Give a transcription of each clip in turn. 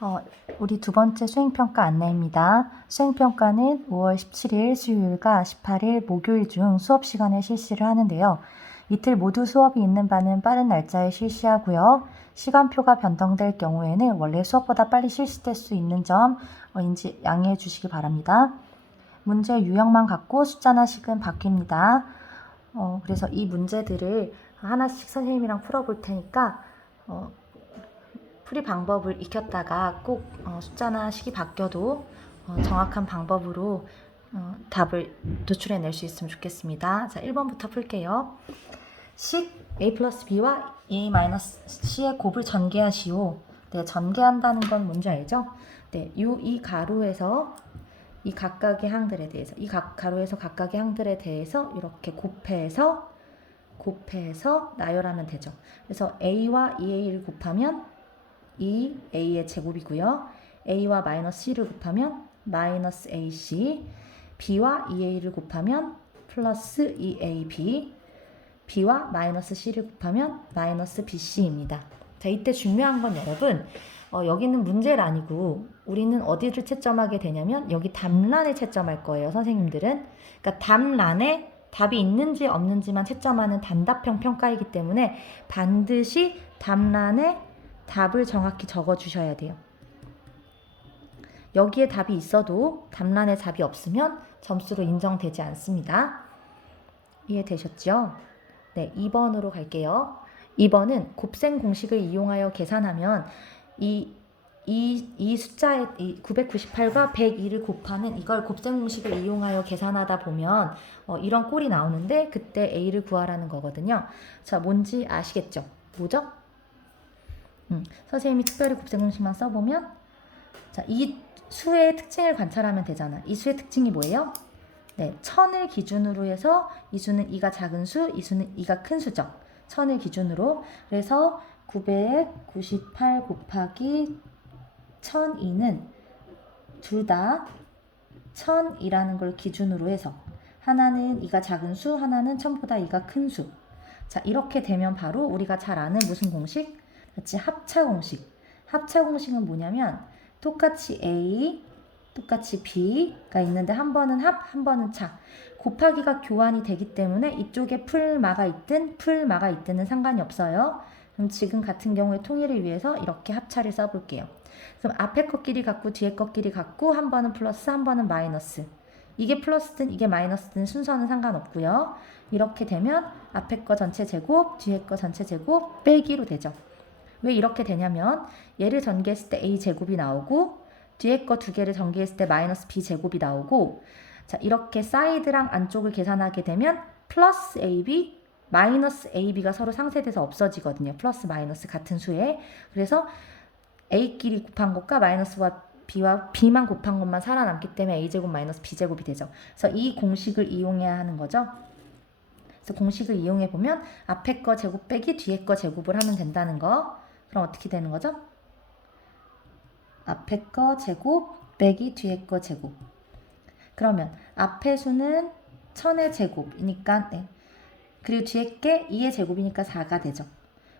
어, 우리 두 번째 수행평가 안내입니다. 수행평가는 5월 17일 수요일과 18일 목요일 중 수업 시간에 실시를 하는데요. 이틀 모두 수업이 있는 반은 빠른 날짜에 실시하고요. 시간표가 변동될 경우에는 원래 수업보다 빨리 실시될 수 있는 점 양해해 주시기 바랍니다. 문제 유형만 갖고 숫자나 식은 바뀝니다. 그래서 이 문제들을 하나씩 선생님이랑 풀어볼 테니까 풀이 방법을 익혔다가 꼭 숫자나 식이 바뀌어도 정확한 방법으로 답을 도출해낼 수 있으면 좋겠습니다. 자, 1번부터 풀게요. 식 a 플러스 b와 a 마이너스 c의 곱을 전개하시오. 네, 전개한다는 건 뭔지 알죠? 네, 이 가로에서 이 각각의 항들에 대해서 가로에서 각각의 항들에 대해서 이렇게 곱해서 나열하면 되죠. 그래서 a와 2a를 곱하면 2a의 제곱이고요. a와 마이너스 c를 곱하면 마이너스 ac, b와 2a를 곱하면 플러스 2ab, b와 마이너스 c를 곱하면 마이너스 bc입니다. 자, 이때 중요한 건 여러분, 여기는 문제란이고 우리는 어디를 채점하게 되냐면 여기 답란에 채점할 거예요, 선생님들은. 그러니까 답란에 답이 있는지 없는지만 채점하는 단답형 평가이기 때문에 반드시 답란에 답을 정확히 적어주셔야 돼요. 여기에 답이 있어도 답란에 답이 없으면 점수로 인정되지 않습니다. 이해되셨죠? 네, 2번으로 갈게요. 2번은 곱셈 공식을 이용하여 계산하면 이 숫자의 998과 102를 곱하는 이걸 곱셈 공식을 이용하여 계산하다 보면 이런 꼴이 나오는데 그때 A를 구하라는 거거든요. 자, 뭔지 아시겠죠? 뭐죠? 선생님이 특별히 곱셈 공식만 써보면 자, 이 수의 특징을 관찰하면 되잖아. 이 수의 특징이 뭐예요? 네, 1000을 기준으로 해서 이 수는 2가 작은 수, 이 수는 2가 큰 수죠. 1000을 기준으로. 그래서 998 곱하기 1002는 둘 다 1000이라는 걸 기준으로 해서 하나는 2가 작은 수, 하나는 1000보다 2가 큰 수. 자, 이렇게 되면 바로 우리가 잘 아는 무슨 공식? 같이 합차 공식. 합차 공식은 뭐냐면 똑같이 A, 똑같이 B가 있는데 한 번은 합, 한 번은 차. 곱하기가 교환이 되기 때문에 이쪽에 풀마가 있든 풀마가 있든은 상관이 없어요. 그럼 지금 같은 경우에 통일을 위해서 이렇게 합차를 써볼게요. 그럼 앞에 것끼리 같고 뒤에 것끼리 같고 한 번은 플러스 한 번은 마이너스. 이게 플러스든 이게 마이너스든 순서는 상관없고요. 이렇게 되면 앞에 거 전체 제곱, 뒤에 거 전체 제곱 빼기로 되죠. 왜 이렇게 되냐면 얘를 전개했을 때 a제곱이 나오고 뒤에 거 두 개를 전개했을 때 마이너스 b제곱이 나오고 자, 이렇게 사이드랑 안쪽을 계산하게 되면 플러스 ab, 마이너스 ab가 서로 상쇄돼서 없어지거든요. 플러스 마이너스 같은 수에. 그래서 a끼리 곱한 것과 마이너스와 b만 곱한 것만 살아남기 때문에 a제곱 마이너스 b제곱이 되죠. 그래서 이 공식을 이용해야 하는 거죠. 그래서 공식을 이용해 보면 앞에 거 제곱 빼기 뒤에 거 제곱을 하면 된다는 거. 그럼 어떻게 되는 거죠? 앞에 거 제곱 빼기 뒤에 거 제곱. 그러면 앞에 수는 1000의 제곱이니까 네. 그리고 뒤에 게 2의 제곱이니까 4가 되죠.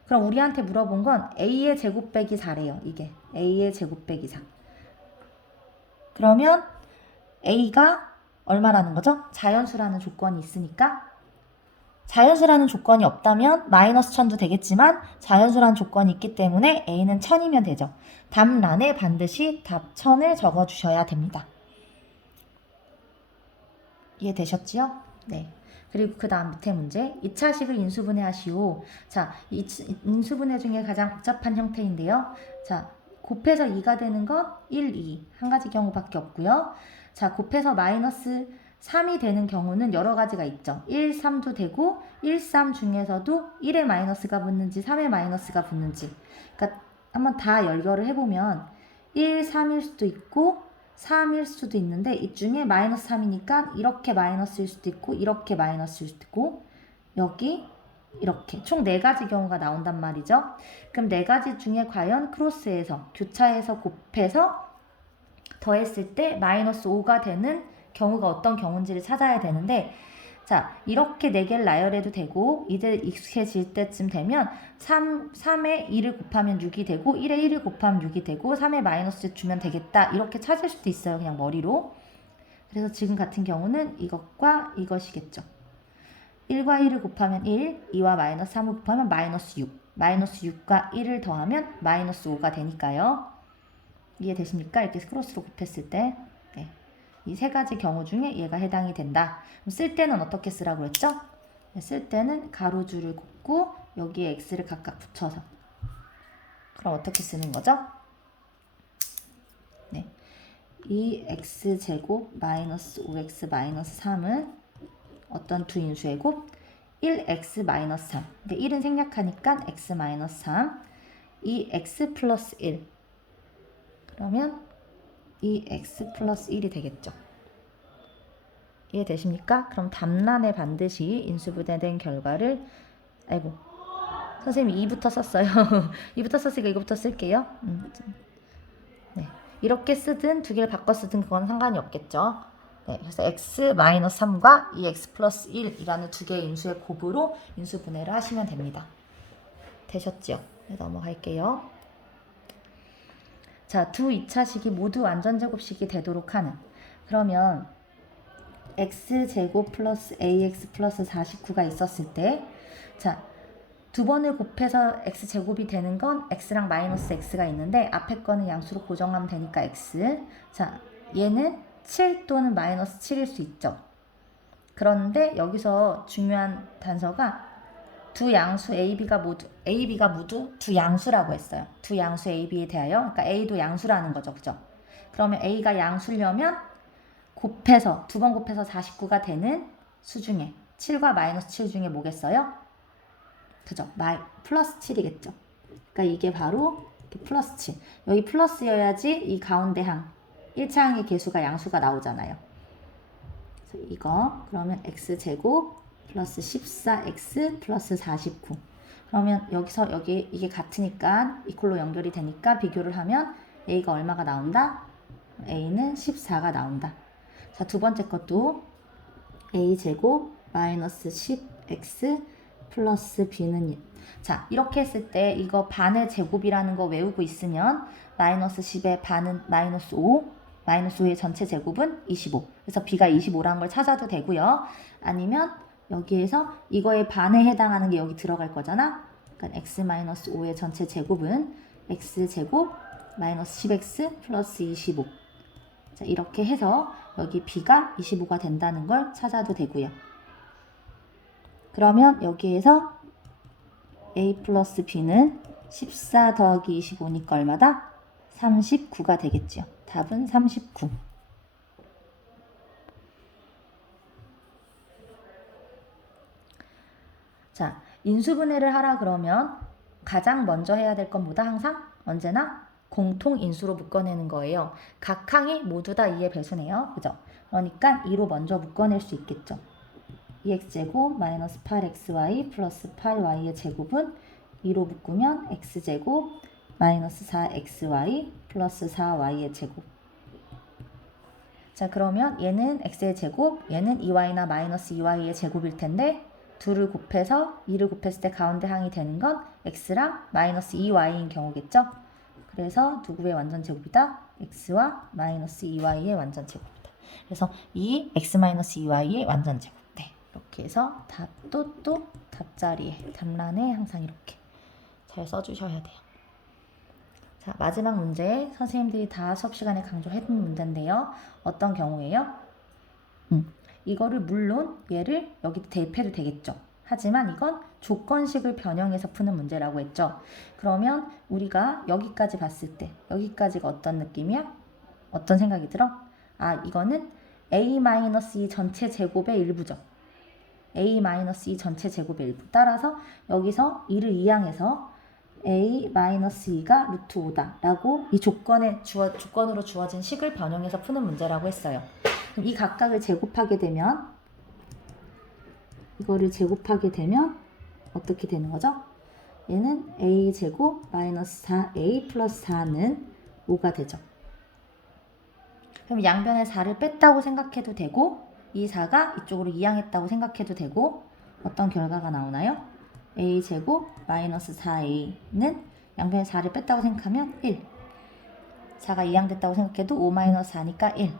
그럼 우리한테 물어본 건 a의 제곱 빼기 4래요. 이게 a의 제곱 빼기 4. 그러면 a가 얼마라는 거죠? 자연수라는 조건이 있으니까 자연수라는 조건이 없다면 마이너스 1000도 되겠지만 자연수라는 조건이 있기 때문에 a는 1000이면 되죠. 답란에 반드시 답 1000을 적어주셔야 됩니다. 이해되셨지요? 네. 그리고 그 다음 밑에 문제 2차식을 인수분해 하시오. 자, 인수분해 중에 가장 복잡한 형태인데요. 자, 곱해서 2가 되는 건 1, 2. 한 가지 경우밖에 없고요. 자, 곱해서 마이너스 3이 되는 경우는 여러 가지가 있죠. 1, 3도 되고 1, 3 중에서도 1에 마이너스가 붙는지 3에 마이너스가 붙는지 그러니까 한번 다 연결을 해보면 1, 3일 수도 있고 3일 수도 있는데 이 중에 마이너스 3이니까 이렇게 마이너스일 수도 있고 이렇게 마이너스일 수도 있고 여기 이렇게 총 4가지 경우가 나온단 말이죠. 그럼 4가지 중에 과연 크로스해서 교차해서 곱해서 더했을 때 마이너스 5가 되는 경우가 어떤 경우인지를 찾아야 되는데 자, 이렇게 4개를 나열해도 되고 이제 익숙해질 때쯤 되면 3에 2를 곱하면 6이 되고 1에 1을 곱하면 6이 되고 3에 마이너스 주면 되겠다. 이렇게 찾을 수도 있어요. 그냥 머리로. 그래서 지금 같은 경우는 이것과 이것이겠죠. 1과 1을 곱하면 1, 2와 마이너스 3을 곱하면 마이너스 6. 마이너스 6과 1을 더하면 마이너스 5가 되니까요. 이해되십니까? 이렇게 크로스로 곱했을 때. 네. 이 세 가지 경우 중에 얘가 해당이 된다. 그럼 쓸 때는 어떻게 쓰라고 했죠? 네, 쓸 때는 가로줄을 긋고 여기에 x를 각각 붙여서. 그럼 어떻게 쓰는 거죠? 네. 이 x제곱 마이너스 5x 마이너스 3은 어떤 두 인수의 곱? 1x 마이너스 3. 근데 1은 생략하니까 x 마이너스 3. 이 x 플러스 1. 그러면 이 x 플러스 1이 되겠죠. 이해되십니까? 그럼 답란에 반드시 인수분해된 결과를 아이고 선생님이 2부터 썼어요. 2부터 썼으니까 이거부터 쓸게요. 네. 이렇게 쓰든 두 개를 바꿔 쓰든 그건 상관이 없겠죠. 네, 그래서 x-3과 이 x 플러스 1이라는 두 개의 인수의 곱으로 인수분해를 하시면 됩니다. 되셨죠? 네, 넘어갈게요. 자, 두 2차식이 모두 완전제곱식이 되도록 하는. 그러면 x제곱 플러스 ax 플러스 49가 있었을 때, 자, 두 번을 곱해서 x제곱이 되는 건 x랑 마이너스 x가 있는데 앞에 거는 양수로 고정하면 되니까 x. 자, 얘는 7 또는 마이너스 7일 수 있죠. 그런데 여기서 중요한 단서가 두 양수 AB가 모두 두 양수라고 했어요. 두 양수 AB에 대하여. 그러니까 A도 양수라는 거죠. 그죠? 그러면 A가 양수려면 곱해서 두 번 곱해서 49가 되는 수 중에 7과 마이너스 7 중에 뭐겠어요? 그죠? 플러스 7이겠죠. 그러니까 이게 바로 플러스 7. 여기 플러스여야지 이 가운데 항 1차 항의 개수가 양수가 나오잖아요. 그래서 이거 그러면 x제곱 플러스 14x 플러스 49. 그러면 여기서 여기 이게 같으니까 이퀄로 연결이 되니까 비교를 하면 a가 얼마가 나온다? a는 14가 나온다. 자, 두 번째 것도 a제곱 마이너스 10x 플러스 b는 1. 자, 이렇게 했을 때 이거 반의 제곱이라는 거 외우고 있으면 마이너스 10의 반은 마이너스 5, 마이너스 5의 전체 제곱은 25. 그래서 b가 25라는 걸 찾아도 되고요. 아니면 여기에서 이거의 반에 해당하는 게 여기 들어갈 거잖아. 그러니까 x-5의 전체 제곱은 x제곱 마이너스 10x 플러스 25. 자, 이렇게 해서 여기 b가 25가 된다는 걸 찾아도 되고요. 그러면 여기에서 a 플러스 b는 14 더하기 25니까 얼마다? 39가 되겠죠. 답은 39. 자, 인수분해를 하라 그러면 가장 먼저 해야 될 건 뭐다? 항상 언제나 공통 인수로 묶어내는 거예요. 각 항이 모두 다 2의 배수네요. 그죠? 그러니까 2로 먼저 묶어낼 수 있겠죠. 2x제곱 마이너스 8xy 플러스 8y의 제곱은 2로 묶으면 x제곱 마이너스 4xy 플러스 4y의 제곱. 자, 그러면 얘는 x의 제곱, 얘는 2y나 마이너스 2y의 제곱일 텐데 둘을 곱해서 2를 곱했을 때 가운데 항이 되는 건 x랑 마이너스 2y인 경우겠죠. 그래서 누구의 완전 제곱이다? x와 마이너스 2y의 완전 제곱이다. 그래서 이 x-2y의 완전 제곱. 네, 이렇게 해서 답도 또 답자리에, 답란에 항상 이렇게 잘 써주셔야 돼요. 자, 마지막 문제. 선생님들이 다 수업 시간에 강조했던 문제인데요. 어떤 경우예요? 이거를 물론 얘를 여기 대입해도 되겠죠. 하지만 이건 조건식을 변형해서 푸는 문제라고 했죠. 그러면 우리가 여기까지 봤을 때 여기까지가 어떤 느낌이야? 어떤 생각이 들어? 아, 이거는 a-2 전체 제곱의 일부죠. a-2 전체 제곱의 일부. 따라서 여기서 2를 이항해서 a-2가 루트 5다 라고 이 조건으로 주어진 식을 변형해서 푸는 문제라고 했어요. 그럼 이 각각을 제곱하게 되면 이거를 제곱하게 되면 어떻게 되는 거죠? 얘는 a제곱 마이너스 4a 플러스 4는 5가 되죠. 그럼 양변에 4를 뺐다고 생각해도 되고 이 4가 이쪽으로 이항했다고 생각해도 되고 어떤 결과가 나오나요? a제곱 마이너스 4a는 양변에 4를 뺐다고 생각하면 1. 4가 이항됐다고 생각해도 5 마이너스 4니까 1.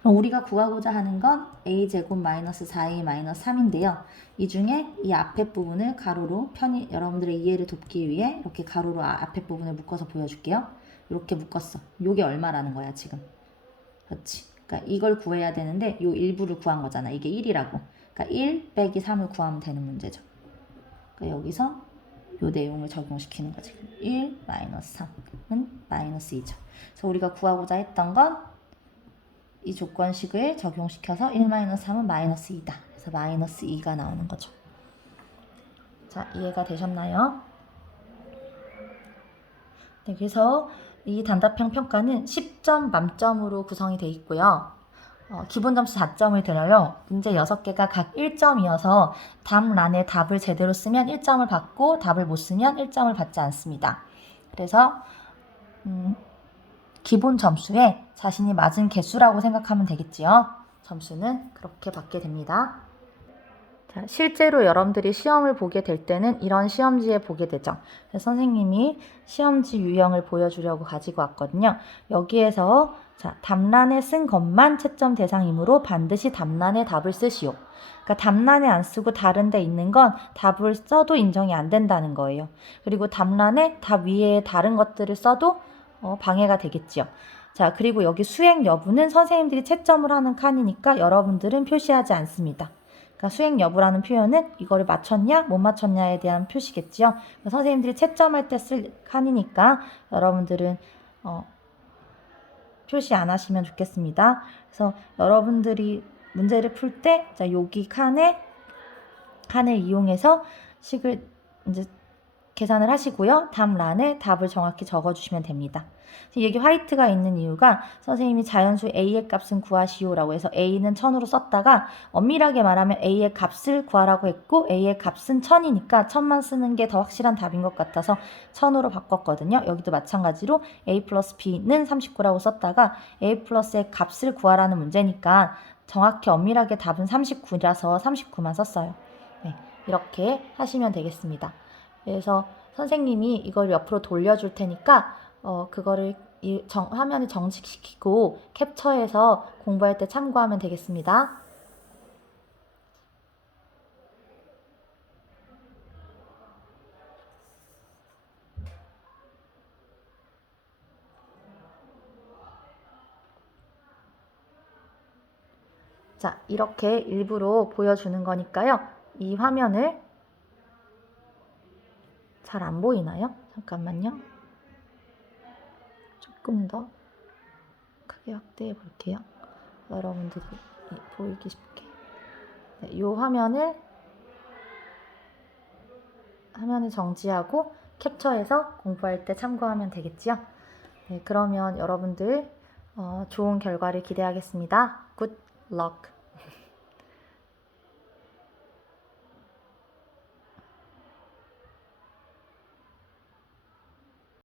그럼 우리가 구하고자 하는 건 a제곱 마이너스 4a 마이너스 3인데요. 이 중에 이 앞에 부분을 가로로 편히 여러분들의 이해를 돕기 위해 이렇게 가로로 앞에 부분을 묶어서 보여줄게요. 이렇게 묶었어. 요게 얼마라는 거야 지금. 그렇지. 그러니까 이걸 구해야 되는데 요 일부를 구한 거잖아. 이게 1이라고. 그러니까 1 빼기 3을 구하면 되는 문제죠. 그러니까 여기서 요 내용을 적용시키는 거지. 1 마이너스 3은 마이너스 2죠. 그래서 우리가 구하고자 했던 건 이 조건식을 적용시켜서 1-3은 마이너스 2다. 그래서 마이너스 2가 나오는 거죠. 자, 이해가 되셨나요? 네, 그래서 이 단답형 평가는 10점 만점으로 구성이 되어 있고요. 기본 점수 4점을 드려요. 문제 6개가 각 1점이어서 답란에 답을 제대로 쓰면 1점을 받고 답을 못 쓰면 1점을 받지 않습니다. 그래서 기본 점수에 자신이 맞은 개수라고 생각하면 되겠지요. 점수는 그렇게 받게 됩니다. 자, 실제로 여러분들이 시험을 보게 될 때는 이런 시험지에 보게 되죠. 그래서 선생님이 시험지 유형을 보여주려고 가지고 왔거든요. 여기에서 자, 답란에 쓴 것만 채점 대상이므로 반드시 답란에 답을 쓰시오. 그러니까 답란에 안 쓰고 다른 데 있는 건 답을 써도 인정이 안 된다는 거예요. 그리고 답란에 답 위에 다른 것들을 써도 방해가 되겠지요. 자, 그리고 여기 수행 여부는 선생님들이 채점을 하는 칸이니까 여러분들은 표시하지 않습니다. 그러니까 수행 여부라는 표현은 이거를 맞췄냐 못 맞췄냐에 대한 표시겠지요. 선생님들이 채점할 때 쓸 칸이니까 여러분들은 표시 안 하시면 좋겠습니다. 그래서 여러분들이 문제를 풀 때 여기 칸을 이용해서 식을 이제 계산을 하시고요. 답란에 답을 정확히 적어주시면 됩니다. 여기 화이트가 있는 이유가 선생님이 자연수 a의 값은 구하시오라고 해서 a는 1000으로 썼다가 엄밀하게 말하면 a의 값을 구하라고 했고 a의 값은 1000이니까 1000만 쓰는 게 더 확실한 답인 것 같아서 1000으로 바꿨거든요. 여기도 마찬가지로 a 플러스 b는 39라고 썼다가 a 플러스의 값을 구하라는 문제니까 정확히 엄밀하게 답은 39라서 39만 썼어요. 네, 이렇게 하시면 되겠습니다. 그래서 선생님이 이걸 옆으로 돌려줄 테니까 그거를 화면에 정식시키고 캡처해서 공부할 때 참고하면 되겠습니다. 자, 이렇게 일부러 보여주는 거니까요. 이 화면을 잘 안 보이나요? 잠깐만요. 조금 더 크게 확대해 볼게요. 여러분들이 보이기 쉽게. 네, 이 화면을 정지하고 캡처해서 공부할 때 참고하면 되겠지요. 네, 그러면 여러분들 좋은 결과를 기대하겠습니다. Good luck!